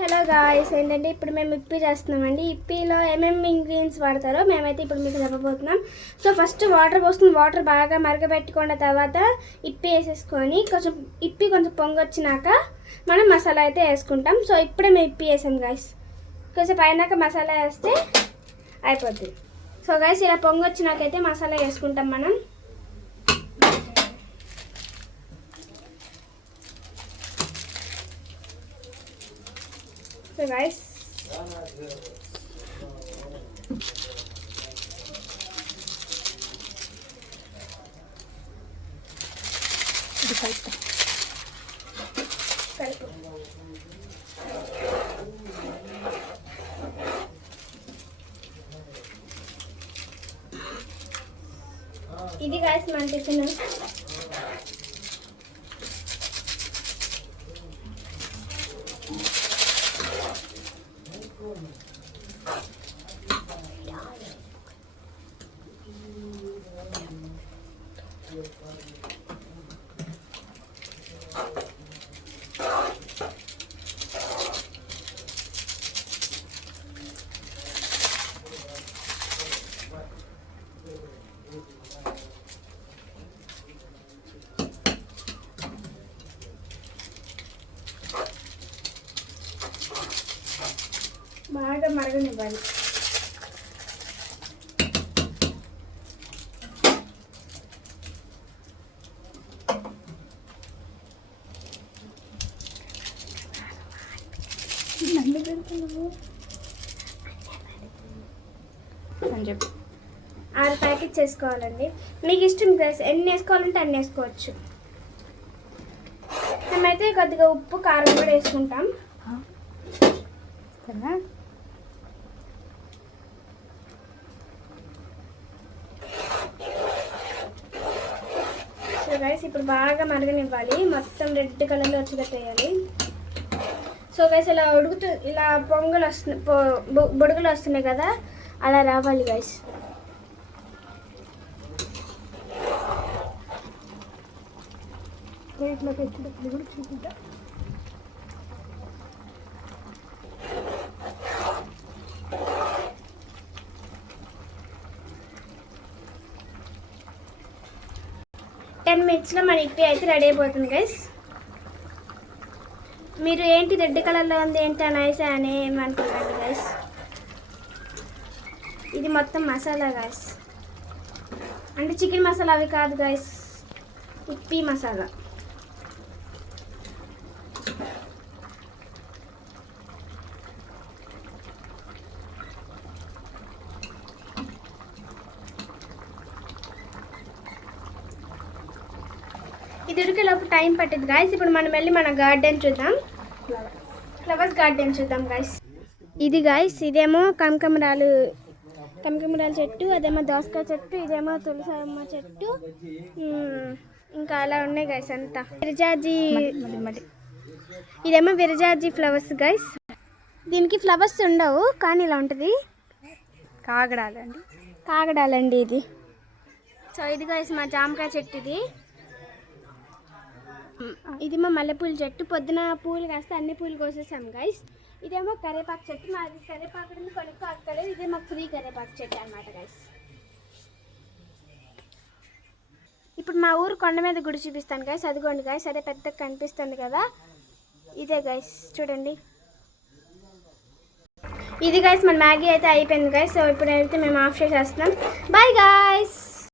Hello guys, ఏంటంటే ఇప్పుడు మేము ఇప్పి చేస్తున్నామండి. ఇప్పిలో ఏమేమి ఇంగ్రీడియంట్స్ వాడతారో మేమైతే ఇప్పుడు మీకు చెప్పబోతున్నాం. సో ఫస్ట్ వాటర్ పోసుకుని వాటర్ బాగా మరగబెట్టుకున్న తర్వాత ఇప్పి వేసేసుకొని కొంచెం పొంగొచ్చినాక మనం మసాలా అయితే వేసుకుంటాం. సో ఇప్పుడే మేము ఇప్పి వేసాం గాయ్స్. కొంచెం పైనాక మసాలా వేస్తే అయిపోద్ది. సో గాయ్స్ ఇలా పొంగొచ్చినాకైతే మసాలా వేసుకుంటాం మనం. So guys, ఇది guys మన టిఫిన్. బాగా మరగనివ్వాలి. అని చెప్పి 6 ప్యాకెట్స్ వేసుకోవాలండి. మీకు ఇష్టం గైస్, ఎన్ని వేసుకోవాలంటే అన్ని వేసుకోవచ్చు. మేమైతే కొద్దిగా ఉప్పు కారం కూడా వేసుకుంటాం. సో గైస్ ఇప్పుడు బాగా మరగనివ్వాలి, మొత్తం రెడ్ కలర్లో వచ్చేటట్టు వేయాలి. సో గైస్ ఇలా ఇలా పొంగలు వస్తున్నాయి, బుడగలు వస్తున్నాయి కదా, అలా రావాలి గైస్. ప్లేట్లోకి వచ్చేటప్పుడు కూడా చూపించా. టెన్ మినిట్స్లో మన ఇప్పి అయితే రెడీ అయిపోతుంది గైస్. మీరు ఏంటి రెడ్ కలర్లో ఉంది ఏంటి నైస్ అని ఏమనుకుంటారు గైస్. ఇది మొత్తం మసాలా గైస్, అంటే చికెన్ మసాలా అవి కాదు గైస్, ఇప్పి మసాలా. ఇది ఉడికేలోపు టైం పట్టింది గాయస్. ఇప్పుడు మనం వెళ్ళి మన గార్డెన్ చూద్దాం, ఫ్లవర్స్ గార్డెన్ చూద్దాం గాయస్. ఇది గాయస్, ఇదేమో కనకమరాలు చెట్టు, అదేమో దోసకాయ చెట్టు, ఇదేమో తులసమ్మ చెట్టు, ఇంకా అలా ఉన్నాయి గాయస్ అంతా. ఇదేమో విరజాజి ఫ్లవర్స్ గాయస్. దీనికి ఫ్లవర్స్ ఉండవు కానీ ఇలా ఉంటుంది. కాగడాలండి ఇది. సో ఇది గాయస్ మా జామకాయ చెట్టు. ఇది మా మల్లెపూల చెట్టు. పొద్దున పూలు కాస్తే అన్ని పూలు కోసేసాం గైస్. ఇదేమో కరేపాకు చెట్టు, మాది కరేపాకు కొనుక్కో అక్కడ. ఇదే మాకు ఫ్రీ కరేపాకు చెట్టు అనమాట గైస్. ఇప్పుడు మా ఊరు కొండ మీద గుడి చూపిస్తాను గైస్. అదిగోండి గైస్, అదే పెద్దగా కనిపిస్తుంది కదా, ఇదే గైస్ చూడండి. ఇది గైస్ మన మ్యాగీ అయితే అయిపోయింది గైస్. సో ఇప్పుడు అయితే మేము ఆఫ్ చేసేస్తున్నాం. Bye guys.